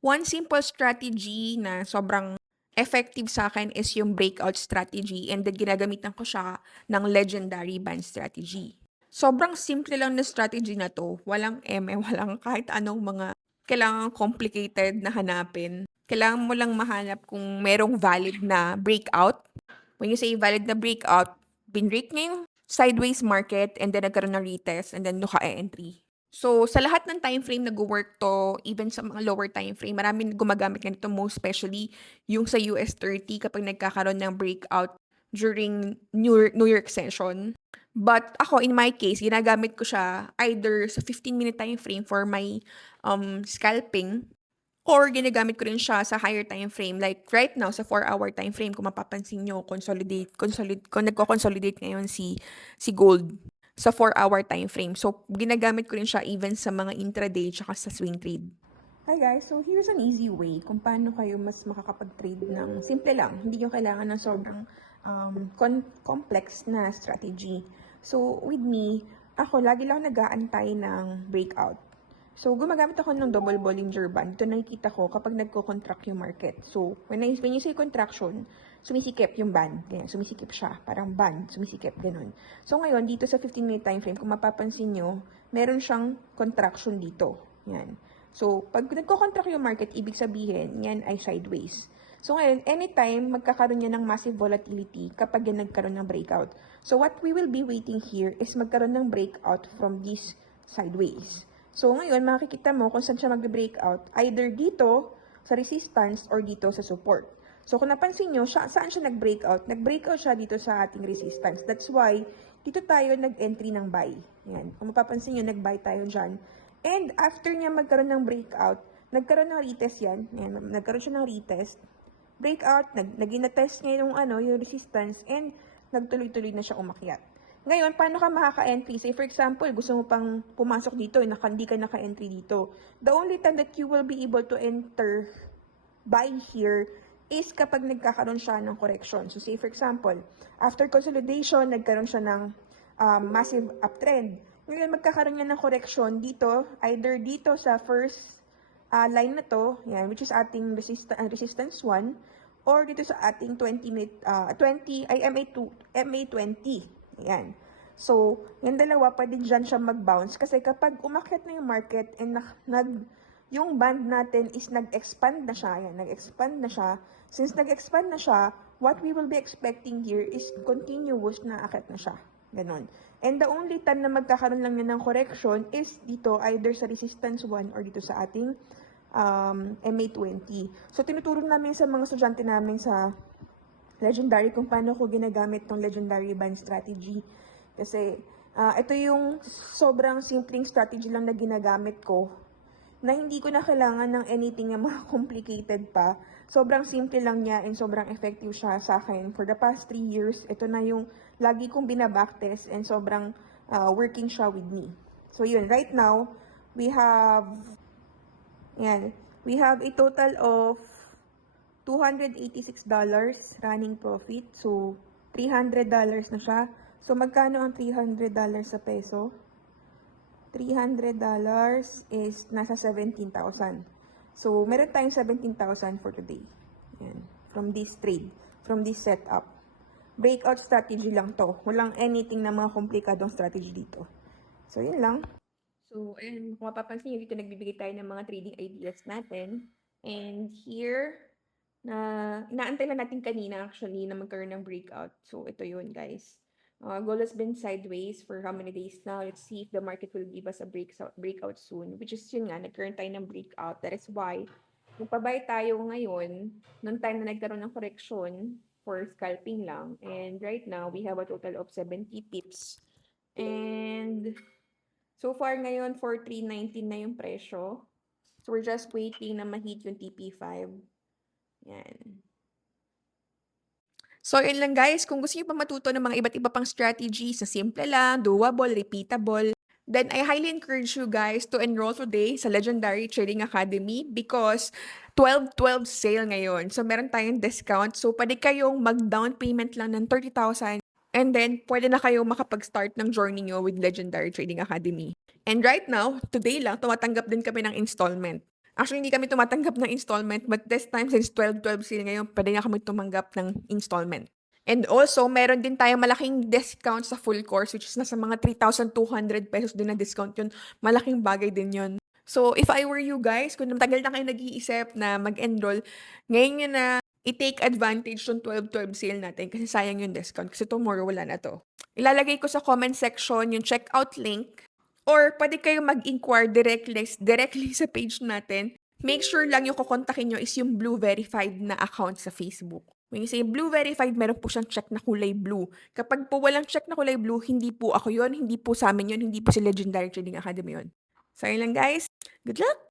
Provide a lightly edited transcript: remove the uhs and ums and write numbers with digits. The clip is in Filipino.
One simple strategy na sobrang effective sa akin is yung breakout strategy and then ginagamitan ko siya ng legendary band strategy. Sobrang simple lang na strategy na 'to, walang eme, walang kahit anong mga kailangang complicated na hanapin. Kailangan mo lang mahanap kung merong valid na breakout. When you say valid na breakout, binrake niya yung sideways market and then nagkaroon ng retest and then do'n ka e-entry. So, sa lahat ng time frame nagwo-work 'to, even sa mga lower time frame, maraming gumagamit nga nito, most especially yung sa US 30 kapag nagkakaroon ng breakout during New York session. But ako, in my case, ginagamit ko siya either sa 15-minute time frame for my, scalping or ginagamit ko rin siya sa higher time frame. Like right now, sa 4-hour time frame, kung mapapansin niyo, kung nagko-consolidate ngayon si gold sa 4-hour time frame. So, ginagamit ko rin siya even sa mga intraday tsaka sa swing trade. Hi guys, so here's an easy way kung paano kayo mas makakapag-trade ng simple lang. Hindi nyo kailangan ng sobrang complex na strategy. So, with me, ako lagi lang nag-aantay ng breakout. So, gumagamit ako ng double Bollinger Band. Ito nakikita ko kapag nagko-contract yung market. So, when you say contraction, sumisikip yung band. Ganyan, sumisikip siya. Parang band, sumisikip, ganun. So, ngayon, dito sa 15-minute time frame, kung mapapansin nyo, meron siyang contraction dito. Yan. So, pag nagko-contract yung market, ibig sabihin, yan ay sideways. So, ngayon, anytime magkakaroon yan ng massive volatility kapag yan nagkaroon ng breakout. So, what we will be waiting here is magkaroon ng breakout from this sideways. So, ngayon, makikita mo kung saan siya mag-breakout, either dito sa resistance or dito sa support. So, kung napansin nyo, saan siya nag-breakout? Nag-breakout siya dito sa ating resistance. That's why, dito tayo nag-entry ng buy. Yan. Kung mapapansin nyo, nag-buy tayo dyan. And after niya magkaroon ng breakout, nagkaroon ng retest yan. Yan. Nagkaroon siya ng retest. Breakout, nag-test niya yung resistance, and nagtuloy-tuloy na siya umakyat. Ngayon, paano ka makaka-entry? Say, for example, gusto mo pang pumasok dito, hindi ka naka-entry dito. The only time that you will be able to enter buy here is kapag nagkakaroon siya ng correction. So, say, for example, after consolidation, nagkaroon siya ng massive uptrend. Ngayon, magkakaroon niya ng correction dito, either dito sa first line na to, yan, which is ating resistance 1, or dito sa ating 20-minute, MA20. Ayan. So, yung dalawa, pwede dyan siya mag-bounce. Kasi kapag umakyat na yung market and yung band natin is nag-expand na siya. Ayan, nag-expand na siya. Since nag-expand na siya, what we will be expecting here is continuous na akyat na siya. Ganon. And the only time na magkakaroon lang yan ng correction is dito, either sa resistance 1 or dito sa ating MA20. So, tinuturo namin sa mga estudyante namin sa legendary kung paano ko ginagamit tong legendary band strategy. Kasi ito yung sobrang simpleng strategy lang na ginagamit ko na hindi ko na kailangan ng anything na mga complicated pa. Sobrang simple lang niya and sobrang effective siya sa akin. For the past 3 years, ito na yung lagi kong binabacktest and sobrang working siya with me. So yun, right now, we have a total of $286 running profit. So, $300 na siya. So, magkano ang $300 sa peso? $300 is nasa 17,000. So, meron tayong 17,000 for today. Yan. From this trade, from this setup. Breakout strategy lang to. Walang anything na mga komplikadong strategy dito. So, yun lang. So, ayun, kung mapapansin nyo, dito nagbibigay tayo ng mga trading ideas natin. And here, inaantay lang natin kanina actually na magkaroon ng breakout. So, ito yun, guys. Gold has been sideways for how many days now? Let's see if the market will give us a breakout soon. Which is yun nga, nagkaroon tayo ng breakout. That is why, magpabay tayo ngayon, nung time na nagkaroon ng correction for scalping lang. And right now, we have a total of 70 pips. And so far ngayon, for 319 na yung presyo. So, we're just waiting na ma-hit yung TP5. Yan. So, yun lang guys. Kung gusto niyo pa matuto ng mga iba't iba pang strategies na simple lang, doable, repeatable, then I highly encourage you guys to enroll today sa Legendary Trading Academy because 12/12 sale ngayon. So, meron tayong discount. So, pwede kayong mag-down payment lang ng 30,000 and then pwede na kayong makapag-start ng journey nyo with Legendary Trading Academy. And right now, today lang, tumatanggap din kami ng installment. Actually, hindi kami tumatanggap ng installment, but this time since 12/12 sale ngayon, puwede na kami tumanggap ng installment. And also, meron din tayong malaking discount sa full course, which is nasa mga ₱3,200 din na discount yun. Malaking bagay din yun. So, if I were you guys, kung matagal na kayo nag-iisip na mag-enroll, ngayon niyo na i-take advantage nung 12/12 sale natin kasi sayang yung discount kasi tomorrow wala na 'to. Ilalagay ko sa comment section yung checkout link or puwede kayong mag-inquire directly sa page natin. Make sure lang yung kokontakin niyo is yung blue verified na account sa Facebook. When you say blue verified, meron po siyang check na kulay blue. Kapag po walang check na kulay blue, hindi po ako yun, hindi po sa'min yun, hindi po si Legendary Trading Academy yun. So, ayun lang guys. Good luck!